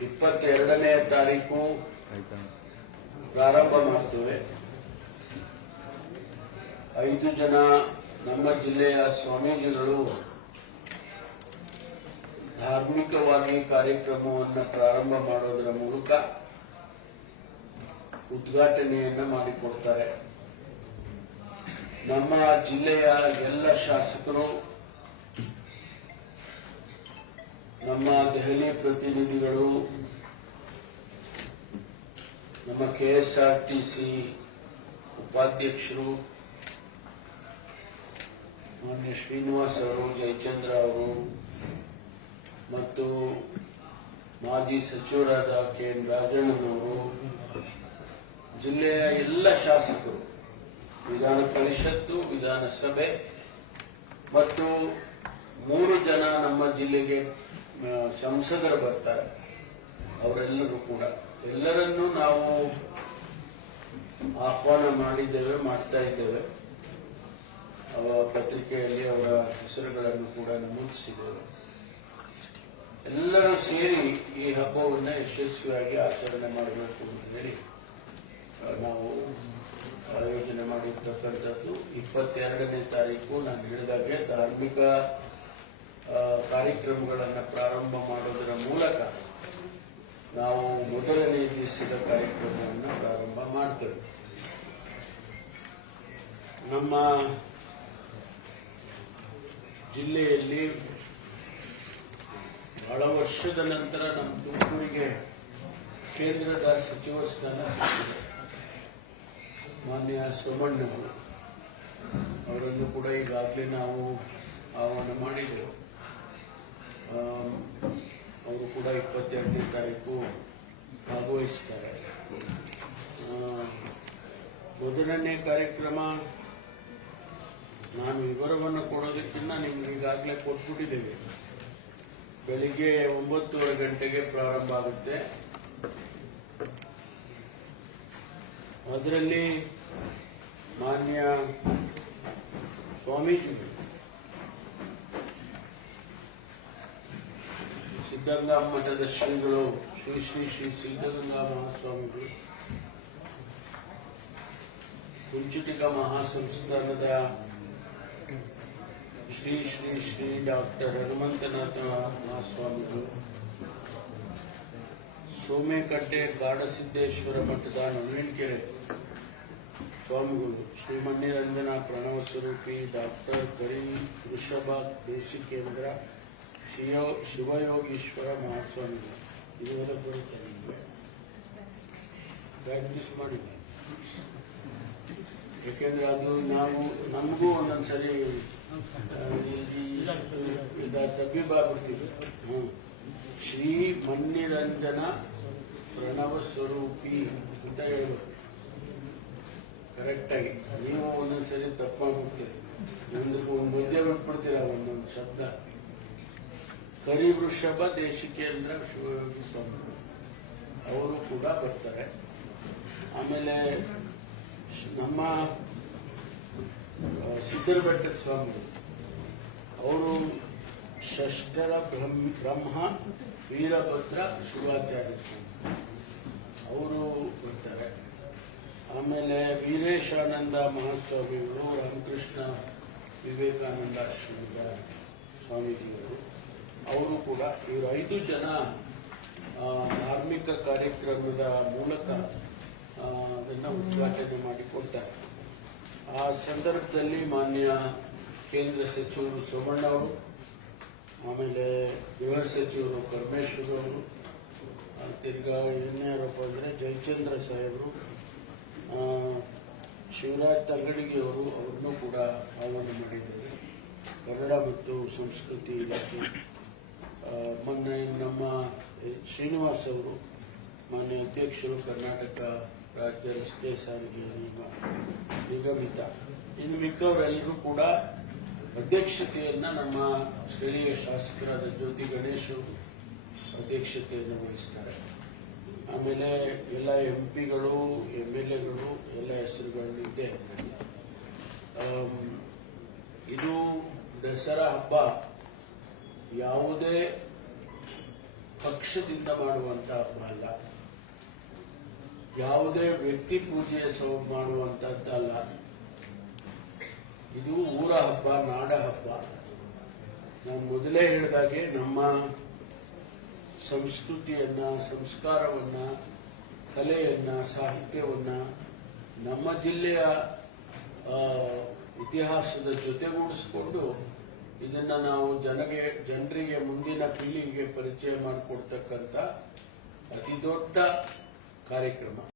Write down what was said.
22ನೇ ತಾರೀಕು ಪ್ರಾರಂಭ ಮಾಡ್ತೇವೆ. 5 ಜನ ನಮ್ಮ ಜಿಲ್ಲೆಯ ಸ್ವಾಮೀಜಿಗಳು ಧಾರ್ಮಿಕವಾಗಿ ಕಾರ್ಯಕ್ರಮವನ್ನು ಪ್ರಾರಂಭ ಮಾಡೋದರ ಮೂಲಕ ಉದ್ಘಾಟನೆಯನ್ನ ಮಾಡಿಕೊಡ್ತಾರೆ. ನಮ್ಮ ಜಿಲ್ಲೆಯ ಎಲ್ಲ ಶಾಸಕರು, ನಮ್ಮ ದೆಹಲಿ ಪ್ರತಿನಿಧಿಗಳು, ನಮ್ಮ ಕೆಎಸ್ಆರ್ಟಿಸಿ ಉಪಾಧ್ಯಕ್ಷರು ಮಾನ್ಯ ಶ್ರೀನಿವಾಸ್ ಅವರು, ಜಯಚಂದ್ರ ಅವರು ಮತ್ತು ಮಾಜಿ ಸಚಿವರಾದ ಕೆ.ಎನ್. ರಾಜಣ್ಣನವರು, ಜಿಲ್ಲೆಯ ಎಲ್ಲ ಶಾಸಕರು, ವಿಧಾನ ಪರಿಷತ್ತು, ವಿಧಾನಸಭೆ ಮತ್ತು 3 ಜನ ನಮ್ಮ ಜಿಲ್ಲೆಗೆ ಸಂಸದರು ಬರ್ತಾರೆ. ಅವರೆಲ್ಲರೂ ಕೂಡ ಎಲ್ಲರನ್ನೂ ನಾವು ಆಹ್ವಾನ ಮಾಡಿದ್ದೇವೆ, ಮಾಡ್ತಾ ಇದ್ದೇವೆ. ಅವರ ಪತ್ರಿಕೆಯಲ್ಲಿ ಅವರ ಹೆಸರುಗಳನ್ನು ಕೂಡ ನಮೂದಿಸಿದ್ದೇವೆ. ಎಲ್ಲರೂ ಸೇರಿ ಈ ಹಬ್ಬವನ್ನು ಯಶಸ್ವಿಯಾಗಿ ಆಚರಣೆ ಮಾಡಬೇಕು ಅಂತ ಹೇಳಿ ನಾವು ಆಯೋಜನೆ ಮಾಡಿರ್ತಕ್ಕಂಥದ್ದು. 22ನೇ ತಾರೀಕು ನಾನು ಹೇಳಿದಾಗೆ ಧಾರ್ಮಿಕ ಕಾರ್ಯಕ್ರಮಗಳನ್ನು ಪ್ರಾರಂಭ ಮಾಡೋದರ ಮೂಲಕ ನಾವು ಮೊದಲನೇ ದಿವಸದ ಕಾರ್ಯಕ್ರಮವನ್ನು ಪ್ರಾರಂಭ ಮಾಡ್ತೇವೆ. ನಮ್ಮ ಜಿಲ್ಲೆಯಲ್ಲಿ ಬಹಳ ವರ್ಷದ ನಂತರ ನಮ್ಮ ತುಮಕೂರಿಗೆ ಕೇಂದ್ರದ ಸಚಿವ ಸ್ಥಾನ ಸಿಕ್ಕಿದೆ. ಮಾನ್ಯ ಸೋಮಣ್ಣವರು ಅವರನ್ನು ಕೂಡ ಈಗಾಗಲೇ ನಾವು ಆಹ್ವಾನ ಮಾಡಿದ್ದೆವು. ಅವರು ಕೂಡ 22ನೇ ತಾರೀಕು ಭಾಗವಹಿಸ್ತಾರೆ. ಮೊದಲನೇ ಕಾರ್ಯಕ್ರಮ ನಾನು ವಿವರವನ್ನು ಕೊಡೋದಕ್ಕಿಂತ ನಿಮ್ಗೆ ಈಗಾಗಲೇ ಕೊಟ್ಬಿಟ್ಟಿದ್ದೇವೆ. ಬೆಳಿಗ್ಗೆ 9:30 ಗಂಟೆಗೆ ಪ್ರಾರಂಭ ಆಗುತ್ತೆ. ಅದರಲ್ಲಿ ಮಾನ್ಯ ಸ್ವಾಮೀಜಿ ಸಿದ್ಧಗಂಗಾ ಮಠದ ಶ್ರೀಗಳು ಶ್ರೀ ಶ್ರೀ ಶ್ರೀ ಸಿದ್ಧಗಂಗಾ ಮಹಾಸ್ವಾಮಿಗಳು, ಕುಂಚಿಟಿಗ ಮಹಾಸಂಸ್ಥಾನದ ಶ್ರೀ ಶ್ರೀ ಶ್ರೀ ಡಾಕ್ಟರ್ ಹನುಮಂತನಾಥ ಮಹಾಸ್ವಾಮಿಗಳು, ಸೋಮೇಕಟ್ಟೆ ಗಾಢಸಿದ್ದೇಶ್ವರ ಮಠದ ನವೀನಕೆರೆ ಸ್ವಾಮಿಗಳು, ಶ್ರೀ ಮಣ್ಣಿರಂಜನ ಪ್ರಣವ ಸ್ವರೂಪಿ ಡಾಕ್ಟರ್ ಕರಿ ವೃಷಭ ದೇಶಿಕೇಂದ್ರ ಶಿವಯೋಗೀಶ್ವರ ಮಹಾಸ್ವಾಮಿಗಳು. ಇದುವರೆಗೆ ಬರುತ್ತಾರೆ, ಪ್ರಾಕ್ಟೀಸ್ ಮಾಡಿ. ಯಾಕೆಂದ್ರೆ ಅದು ನಾವು ನಮಗೂ ಒಂದೊಂದ್ಸರಿ ತಬ್ಬಿಬಾಗ್ಬಿಡ್ತೀವಿ. ಶ್ರೀ ಮನ್ನಿರಂಜನ ಪ್ರಣವ ಸ್ವರೂಪಿ ಅಂತ ಹೇಳ್ಬೇಕು ಕರೆಕ್ಟಾಗಿ. ನೀವು ಒಂದೊಂದ್ಸರಿ ತಪ್ಪಾಗ್ಬಿಡ್ತೀರಿ, ಮುಂದೆ ಬಿಟ್ಬಿಡ್ತೀರ ಒಂದೊಂದು ಶಬ್ದ. ಕರಿವೃಷಭ ದೇಶಿಕೇಂದ್ರ ಶಿವಯೋಗಿ ಸ್ವಾಮಿ ಅವರು ಕೂಡ ಬರ್ತಾರೆ. ಆಮೇಲೆ ನಮ್ಮ ಸಿದ್ದರಬೆಟ್ಟ ಸ್ವಾಮಿ ಅವರು ಷಷ್ಠರ ಬ್ರಹ್ಮ ವೀರಭದ್ರ ಶಿವಾಚಾರ್ಯ ಸ್ವಾಮಿ ಅವರು ಬರ್ತಾರೆ. ಆಮೇಲೆ ವೀರೇಶಾನಂದ ಮಹಾಸ್ವಾಮಿಗಳು, ರಾಮಕೃಷ್ಣ ವಿವೇಕಾನಂದಾಶ್ರಮದ ಸ್ವಾಮೀಜಿಗಳು ಅವರು ಕೂಡ, ಇವರು 5 ಜನ ಧಾರ್ಮಿಕ ಕಾರ್ಯಕ್ರಮದ ಮೂಲಕ ಅದನ್ನು ಉದ್ಘಾಟನೆ ಮಾಡಿಕೊಡ್ತಾರೆ. ಆ ಸಂದರ್ಭದಲ್ಲಿ ಮಾನ್ಯ ಕೇಂದ್ರ ಸಚಿವರು ಸೋಮಣ್ಣ ಅವರು, ಆಮೇಲೆ ಗೃಹ ಸಚಿವರು ಪರಮೇಶ್ವರ್ ಅವರು, ತಿರ್ಗಾ ಯಾರಪ್ಪ ಅಂದರೆ ಜಯಚಂದ್ರ ಸಾಹೇಬರು, ಶಿವರಾಜ್ ತಗಡಿಗೆ ಅವರು, ಅವ್ರನ್ನೂ ಕೂಡ ಆಹ್ವಾನ ಮಾಡಿದ್ದಾರೆ. ಕನ್ನಡ ಮತ್ತು ಸಂಸ್ಕೃತಿ ಇಲಾಖೆ ಮೊನ್ನೆ ನಮ್ಮ ಶ್ರೀನಿವಾಸ್ ಅವರು, ಮಾನ್ಯ ಅಧ್ಯಕ್ಷರು, ಕರ್ನಾಟಕ ರಾಜ್ಯ ರಸ್ತೆ ಸಾರಿಗೆ ನಿಗಮಿತ, ಇನ್ನು ಮಿಕ್ಕವರೆಲ್ಲರೂ ಕೂಡ ಅಧ್ಯಕ್ಷತೆಯನ್ನ ನಮ್ಮ ಸ್ಥಳೀಯ ಶಾಸಕರಾದ ಜ್ಯೋತಿ ಗಣೇಶ್ ಅವರು ಅಧ್ಯಕ್ಷತೆಯನ್ನು ವಹಿಸ್ತಾರೆ. ಆಮೇಲೆ ಎಲ್ಲ ಎಂಪಿಗಳು, MLAಗಳು ಎಲ್ಲ ಹೆಸರುಗಳಿದೆ. ಇದು ದಸರಾ ಹಬ್ಬ ಯಾವುದೇ ಪಕ್ಷದಿಂದ ಮಾಡುವಂತ ಹಬ್ಬ ಅಲ್ಲ, ಯಾವುದೇ ವ್ಯಕ್ತಿ ಪೂಜೆ ಮಾಡುವಂತದ್ದಲ್ಲ. ಇದು ಊರ ಹಬ್ಬ, ನಾಡ ಹಬ್ಬ. ನಾನು ಮೊದಲೇ ಹೇಳಿದಾಗೆ ನಮ್ಮ ಸಂಸ್ಕೃತಿಯನ್ನ, ಸಂಸ್ಕಾರವನ್ನ, ಕಲೆಯನ್ನ, ಸಾಹಿತ್ಯವನ್ನ, ನಮ್ಮ ಜಿಲ್ಲೆಯ ಇತಿಹಾಸದ ಜೊತೆಗೂಡಿಸಿಕೊಂಡು ಇದನ್ನ ನಾವು ಜನರಿಗೆ ಮುಂದಿನ ಪೀಳಿಗೆಗೆ ಪರಿಚಯ ಮಾಡಿಕೊಡ್ತಕ್ಕಂಥ ಅತಿ ದೊಡ್ಡ ಕಾರ್ಯಕ್ರಮ.